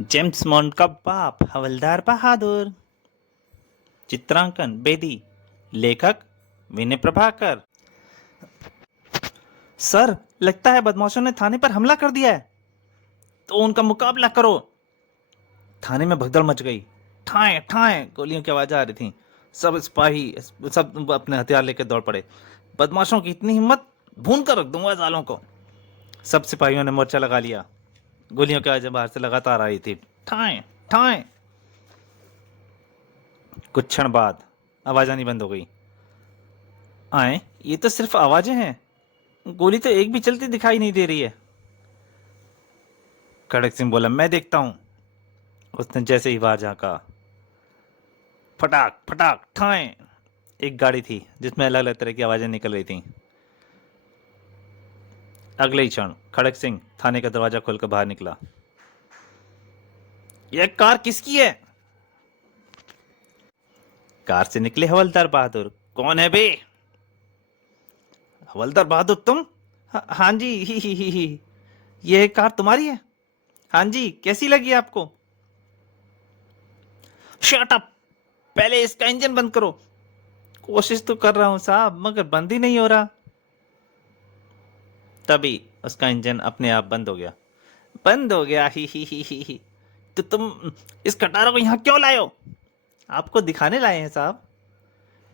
James bond का बाप हवलदार बहादुर। चित्रांकन बेदी। लेखक विनय प्रभाकर। सर, लगता है बदमाशों ने थाने पर हमला कर दिया है। तो उनका मुकाबला करो। थाने में भगदड़ मच गई। ठाए ठाए गोलियों की आवाज आ रही थी। सब सिपाही सब अपने हथियार लेकर दौड़ पड़े। बदमाशों की इतनी हिम्मत, भून कर रख दूंगा सालों को। सब सिपाहियों ने मोर्चा लगा लिया। गोलियों की आवाजें बाहर से लगातार आ रही थी। ठाए ठाए। कुछ क्षण बाद आवाज आनी बंद हो गई। आए, ये तो सिर्फ आवाजें हैं। गोली तो एक भी चलती दिखाई नहीं दे रही है। खड़क सिंह बोला, मैं देखता हूं। उसने जैसे ही बाहर झांका, फटाक फटाक ठाए। एक गाड़ी थी जिसमें अलग अलग तरह की आवाजें निकल रही थीं। अगले ही क्षण खड़क सिंह थाने का दरवाजा खोलकर बाहर निकला। यह कार किसकी है? कार से निकले हवलदार बहादुर। कौन है बे? हवलदार बहादुर तुम? हाँ जी, ही। यह कार तुम्हारी है? हाँ जी, कैसी लगी आपको? Shut up! पहले इसका इंजन बंद करो। कोशिश तो कर रहा हूं साहब, मगर बंद ही नहीं हो रहा। तभी उसका इंजन अपने आप बंद हो गया। बंद हो गया, ही। तो तुम इस कटारा को यहाँ क्यों लाए हो? आपको दिखाने लाए हैं साहब।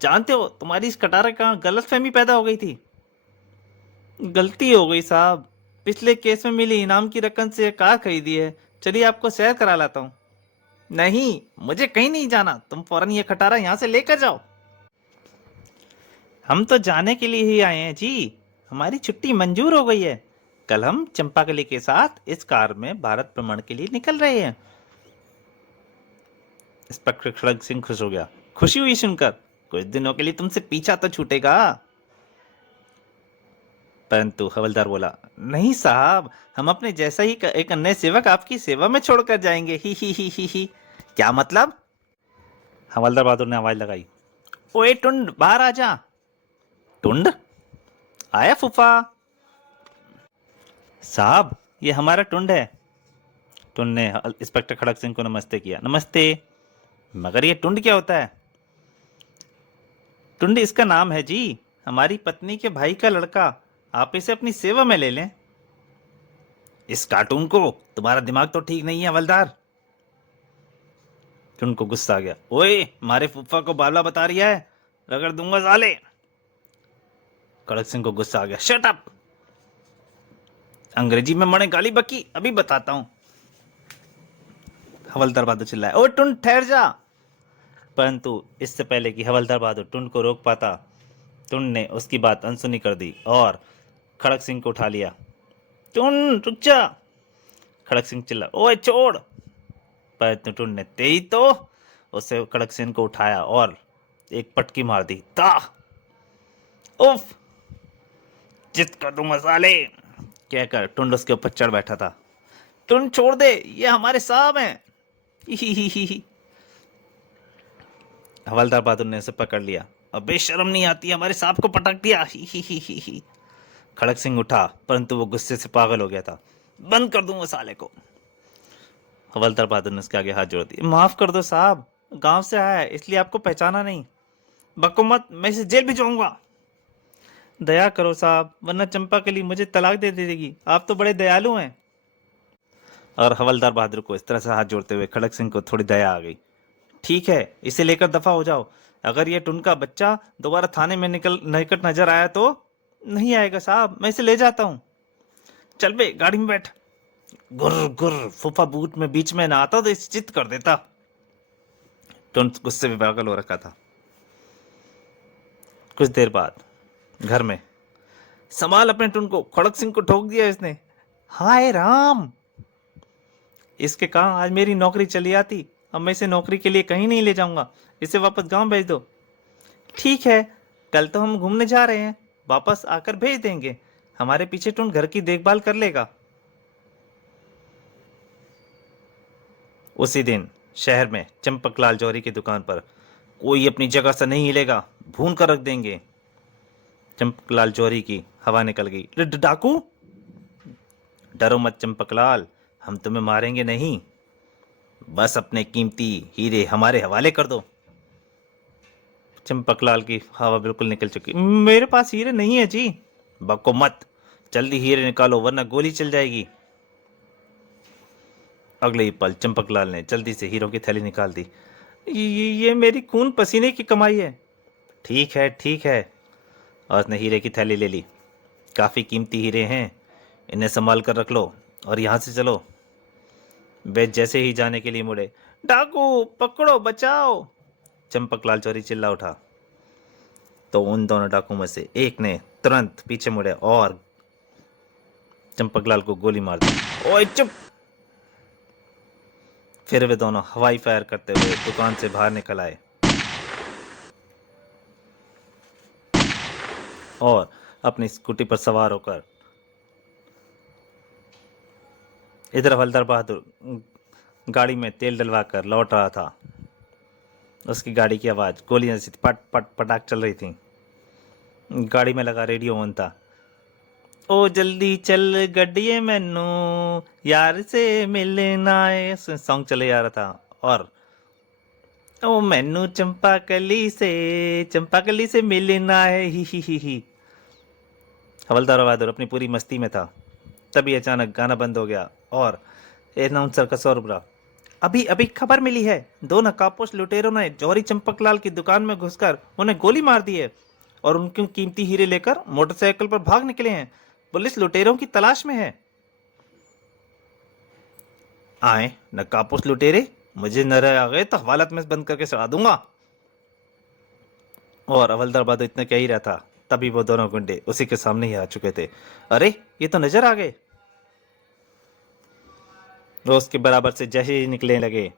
जानते हो, तुम्हारी इस कटारा का गलतफहमी पैदा हो गई थी। गलती हो गई साहब। पिछले केस में मिली इनाम की रकम से कार खरीदी है। चलिए आपको सैर करा लाता हूँ। नहीं, मुझे कहीं नहीं जाना। तुम फौरन ये खटारा यहाँ से लेकर जाओ। हम तो जाने के लिए ही आए हैं जी। हमारी छुट्टी मंजूर हो गई है। कल हम चंपाकली के साथ इस कार में भारत भ्रमण के लिए निकल रहे हैं। इंस्पेक्टर खड़ग सिंह खुश हो गया। खुशी हुई सुनकर। कुछ दिनों के लिए तुमसे पीछा तो छूटेगा। परंतु हवलदार बोला, नहीं साहब, हम अपने जैसा ही एक अन्य सेवक आपकी सेवा में छोड़कर जाएंगे। ही। क्या मतलब? हवलदार बहादुर ने आवाज लगाई। ओए टुंड, बाहर आ जा। टुंड? आया फूफा। साहब, ये हमारा टुंड है। टुंड ने इंस्पेक्टर खड़ग सिंह को नमस्ते किया। नमस्ते। मगर ये टुंड क्या होता है? टुंड इसका नाम है जी। हमारी पत्नी के भाई का लड़का। आप इसे अपनी सेवा में ले लें। इस कार्टून को? तुम्हारा दिमाग तो ठीक नहीं है हवलदार। टुंड को गुस्सा आ गया। ओए, हमारे फूफा को बावला बता रिया है। रगड़ दूंगा साले। खड़ग सिंह को गुस्सा आ गया। Shut up! अंग्रेजी में मणे गाली बकी, अभी बताता हूं। हवलदार बहादुर चिल्लाया। ओ टुंड, ठहर जा! परंतु इससे पहले कि हवलदार बहादुर टुंड को रोक पाता, टुंड ने उसकी बात अनसुनी कर दी और खड़ग सिंह को उठा लिया। टुंड, रुक जा! खड़ग सिंह चिल्ला। ओए छोड़! परंतु टुंड ने तेई तो उसे खड़ग सिंह को उठाया और एक पटकी मार दी। ता! उफ! चित कर दूं मसाले! कहकर टुंड उसके ऊपर चढ़ बैठा था। टुंड छोड़ दे, ये हमारे साहब हैं। ही। हवलदार बहादुर ने उसे पकड़ लिया। अबे शर्म नहीं आती, हमारे सांप को पटक दिया। ही। खड़ग सिंह उठा, परंतु वो गुस्से से पागल हो गया था। बंद कर दूंगा साले को। हवलदार बहादुर ने उसके आगे हाथ जोड़ दिए। माफ कर दो साहब, गांव से आया है इसलिए आपको पहचाना नहीं। बको मत, मैं इसे जेल भिजवाऊंगा। दया करो साहब, वरना चंपा के लिए मुझे तलाक दे देगी। आप तो बड़े दयालु हैं। और हवलदार बहादुर को इस तरह से हाथ जोड़ते हुए खड़ग सिंह को थोड़ी दया आ गई। ठीक है, इसे लेकर दफा हो जाओ। अगर ये टुन का बच्चा दोबारा थाने में निकट नजर आया तो? नहीं आएगा साहब, मैं इसे ले जाता हूँ। चल बे, गाड़ी में बैठ। गुर गुर, फूफा बूट में बीच में ना आता तो इसे चित कर देता। टुन गुस्से में पागल हो रखा था। कुछ देर बाद घर में, संभाल अपने टुन को, खड़ग सिंह को ठोक दिया इसने। हाय राम! इसके कहा आज मेरी नौकरी चली आती। अब मैं इसे नौकरी के लिए कहीं नहीं ले जाऊंगा। इसे वापस गांव भेज दो। ठीक है, कल तो हम घूमने जा रहे हैं, वापस आकर भेज देंगे। हमारे पीछे टुन घर की देखभाल कर लेगा। उसी दिन शहर में चंपकलाल जौहरी की दुकान पर कोई अपनी जगह से नहीं हिलेगा, भून कर रख देंगे। चंपकलाल जौहरी की हवा निकल गई। डाकू! डरो मत चंपकलाल, हम तुम्हें मारेंगे नहीं। बस अपने कीमती हीरे हमारे हवाले कर दो। चंपकलाल की हवा बिल्कुल निकल चुकी। मेरे पास हीरे नहीं है जी। बको मत, जल्दी हीरे निकालो वरना गोली चल जाएगी। अगले ही पल चंपकलाल ने जल्दी से हीरों की थैली निकाल दी। ये मेरी खून पसीने की कमाई है। ठीक है ठीक है। और उसने हीरे की थैली ले ली। काफ़ी कीमती हीरे हैं, इन्हें संभाल कर रख लो और यहाँ से चलो। वे जैसे ही जाने के लिए मुड़े, डाकू पकड़ो बचाओ, चंपकलाल चौधरी चिल्ला उठा। तो उन दोनों डाकुओं में से एक ने तुरंत पीछे मुड़े और चंपकलाल को गोली मार दी। ओए चुप। फिर वे दोनों हवाई फायर करते हुए दुकान से बाहर निकल आए और अपनी स्कूटी पर सवार होकर इधर हवलदार बहादुर गाड़ी में तेल डलवा कर लौट रहा था। उसकी गाड़ी की आवाज़ गोलियां सी पट पट पटाख चल रही थी। गाड़ी में लगा रेडियो ऑन था। ओ जल्दी चल गड्डिए मैनू यार से मिलना है, सॉन्ग चले जा रहा था। और ओ मैनू चंपा कली से मिलना है, ही। हवलदार बहादुर अपनी पूरी मस्ती में था। तभी अचानक गाना बंद हो गया और अनाउंसर का स्वर उभरा। अभी अभी खबर मिली है, दो नकाबपोश लुटेरों ने जौहरी चंपकलाल की दुकान में घुसकर उन्हें गोली मार दी है और उनके कीमती हीरे लेकर मोटरसाइकिल पर भाग निकले हैं। पुलिस लुटेरों की तलाश में है। आए नकाबपोश लुटेरे, मुझे नजर आ गए तो हवालात में बंद करके सड़ा दूंगा। और हवलदार बहादुर इतना कह ही रहा था, तभी वो दोनों गुंडे उसी के सामने ही आ चुके थे। अरे ये तो नजर आ गए। वो उसके बराबर से जैसे ही निकलने लगे,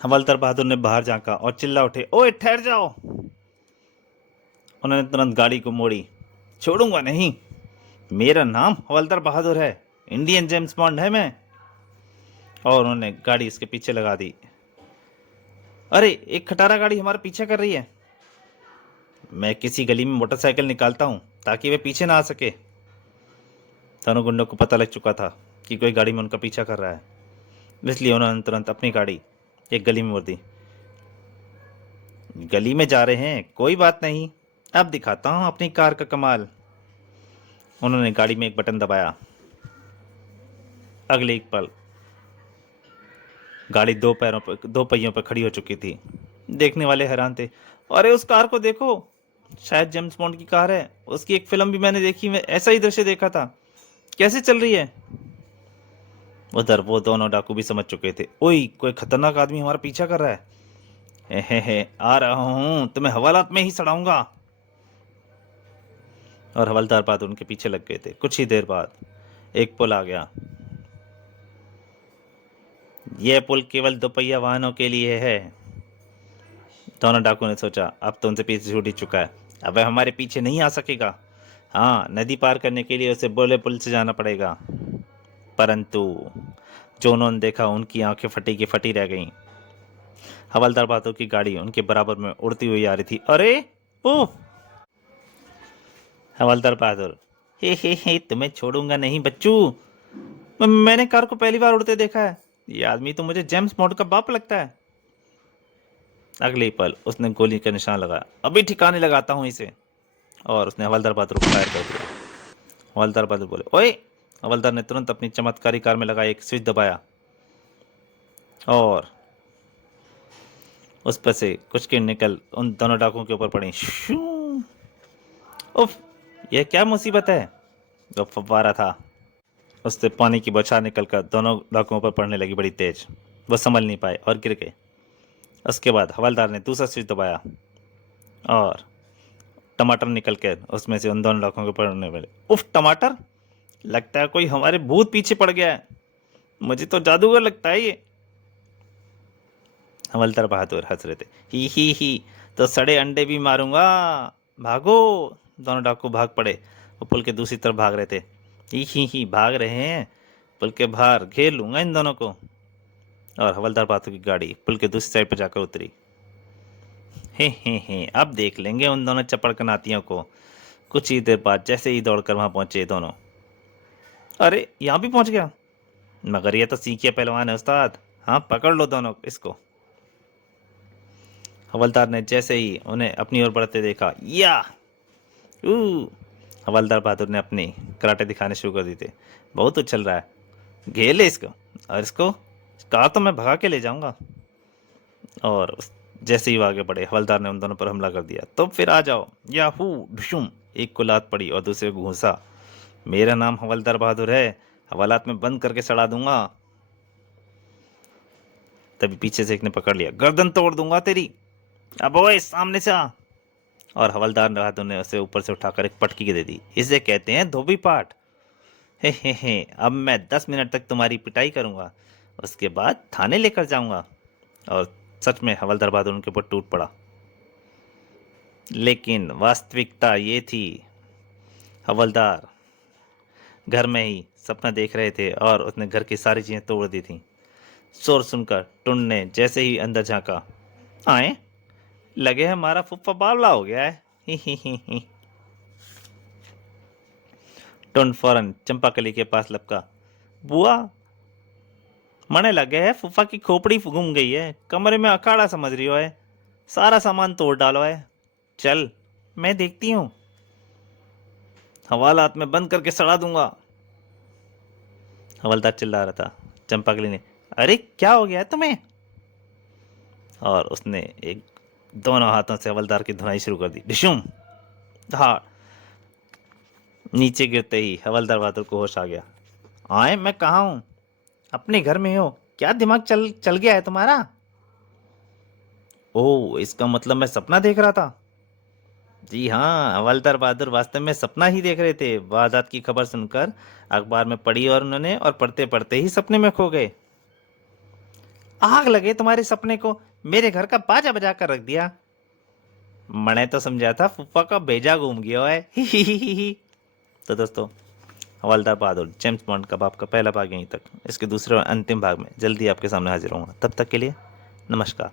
हवलदार बहादुर ने बाहर झांका और चिल्ला उठे, ओए ठहर जाओ। उन्होंने तुरंत गाड़ी को मोड़ी। छोड़ूंगा नहीं, मेरा नाम हवलदार बहादुर है, इंडियन जेम्स बॉन्ड है मैं। और उन्होंने गाड़ी इसके पीछे लगा दी। अरे एक खटारा गाड़ी हमारा पीछा कर रही है। मैं किसी गली में मोटरसाइकिल निकालता हूँ ताकि वे पीछे ना आ सके। दोनों गुंडों को पता लग चुका था कि कोई गाड़ी में उनका पीछा कर रहा है, इसलिए उन्होंने तुरंत अपनी गाड़ी एक गली में मोड़ दी। गली में जा रहे हैं, कोई बात नहीं, अब दिखाता हूँ अपनी कार का कमाल। उन्होंने गाड़ी में एक बटन दबाया। अगले एक पल गाड़ी दो पहियों पर खड़ी हो चुकी थी। देखने वाले हैरान थे। अरे उस कार को देखो, शायद जेम्स बॉन्ड की कार है। उसकी एक फिल्म भी मैंने देखी, मैं ऐसा ही दृश्य देखा था। कैसे चल रही है। उधर वो दोनों डाकू भी समझ चुके थे। ओए कोई खतरनाक आदमी हमारा पीछा कर रहा है। हे आ रहा हूं, तुम्हें हवालात में ही सड़ाऊंगा। और हवलदार बहादुर उनके पीछे लग गए थे। कुछ ही देर बाद एक पुल आ गया। यह पुल केवल दोपहिया वाहनों के लिए है। दोनों डाकू ने सोचा, अब तो उनसे पीछे छूट ही चुका है, अब वह हमारे पीछे नहीं आ सकेगा। हाँ, नदी पार करने के लिए उसे बोले पुल से जाना पड़ेगा। परंतु जो उन्होंने देखा, उनकी आंखें फटी की फटी रह गईं। हवलदार बहादुर की गाड़ी उनके बराबर में उड़ती हुई आ रही थी। अरे ओ हवलदार बहादुर, हे तुम्हें छोड़ूंगा नहीं बच्चू। मैंने कार को पहली बार उड़ते देखा है। ये आदमी तो मुझे जेम्स बॉन्ड का बाप लगता है। अगले ही पल उसने गोली का निशान लगाया। अभी ठिकाने लगाता हूँ इसे। और उसने हवलदार बहादुर को फायर कर दिया। हवलदार बहादुर बोले, ओए। हवलदार ने तुरंत अपनी चमत्कारी कार में लगा एक स्विच दबाया और उस पर से कुछ किरण निकल उन दोनों डाकुओं के ऊपर पड़ी। शू! उफ, यह क्या मुसीबत है। वो फव्वारा था। उससे पानी की बौछार निकलकर दोनों डाकुओं पर पड़ने लगी बड़ी तेज। वो संभल नहीं पाए और गिर गए। उसके बाद हवलदार ने दूसरा स्विच दबाया और टमाटर निकल कर उसमें से उन दोनों डाकुओं के पड़ने वाले। उफ, टमाटर! लगता है कोई हमारे भूत पीछे पड़ गया है। मुझे तो जादूगर लगता है ये। हवलदार बहादुर हंस रहे थे। ही, तो सड़े अंडे भी मारूंगा। भागो। दोनों डाकू भाग पड़े। वो पुल के दूसरी तरफ भाग रहे थे। ही भाग रहे हैं। पुल के बाहर घेर लूंगा इन दोनों को। और हवलदार बहादुर की गाड़ी पुल के दूसरी साइड पर जाकर उतरी। हे अब देख लेंगे उन दोनों चपड़ कनातियों को। कुछ ही देर बाद जैसे ही दौड़कर वहां पहुंचे दोनों। अरे यहाँ भी पहुंच गया, मगर ये तो सीखिए पहलवान है उस्ताद। हाँ, पकड़ लो दोनों इसको। हवलदार ने जैसे ही उन्हें अपनी ओर बढ़ते देखा, या ऊ हवलदार बहादुर ने अपनी कराटे दिखाने शुरू कर दी थे। बहुत उछल रहा है, घेर ले इसको, और इसको कहा तो मैं भगा के ले जाऊंगा। और जैसे ही वो आगे बढ़े, हवलदार ने उन दोनों पर हमला कर दिया। तो फिर आ जाओ, याहू ढुशुम। एक को लात पड़ी और दूसरे को घूंसा। मेरा नाम हवलदार बहादुर है, हवालात में बंद करके सड़ा दूंगा। तभी पीछे से एक ने पकड़ लिया, गर्दन तोड़ दूंगा तेरी, अब ओए सामने से आ। और हवलदार बहादुर ने उसे ऊपर से उठाकर एक पटकी दे दी। इसे कहते हैं धोबी पाट। हे, अब मैं 10 मिनट तक तुम्हारी पिटाई करूंगा, उसके बाद थाने लेकर जाऊंगा। और सच में हवलदार बहादुर उनके ऊपर टूट पड़ा। लेकिन वास्तविकता ये थी, हवलदार घर में ही सपना देख रहे थे और उसने घर की सारी चीजें तोड़ दी थी। शोर सुनकर टुंड ने जैसे ही अंदर झांका, आए लगे है हमारा फुफ्फा बावला हो गया है। ही। टुंड फौरन चंपाकली के पास लपका, बुआ मने लगे है फुफ्फा की खोपड़ी घूम गई है, कमरे में अखाड़ा समझ रही हो है, सारा सामान तोड़ डालो है। चल मैं देखती हूँ, हवालात में बंद करके सड़ा दूंगा। हवलदार चिल्ला रहा था। चंपाकली ने, अरे क्या हो गया है तुम्हें? और उसने एक दोनों हाथों से हवलदार की धुनाई शुरू कर दी। डिशुम धाड़। नीचे गिरते ही हवलदार बहादुर को होश आ गया। आए मैं कहाँ हूँ? अपने घर में हो क्या? दिमाग चल चल गया है तुम्हारा? ओह, इसका मतलब मैं सपना देख रहा था। जी हाँ, हवलदार बहादुर वास्तव में सपना ही देख रहे थे। वारदात की खबर सुनकर अखबार में पढ़ी और उन्होंने, और पढ़ते पढ़ते ही सपने में खो गए। आग लगे तुम्हारे सपने को, मेरे घर का बाजा बजा कर रख दिया। मैंने तो समझा था फुफ्फा का भेजा घूम गया है। ही। तो दोस्तों, हवलदार बहादुर जेम्स बॉन्ड का बाप का पहला भाग यहीं तक। इसके दूसरे और अंतिम भाग में जल्दी आपके सामने हाजिर होऊंगा। तब तक के लिए नमस्कार।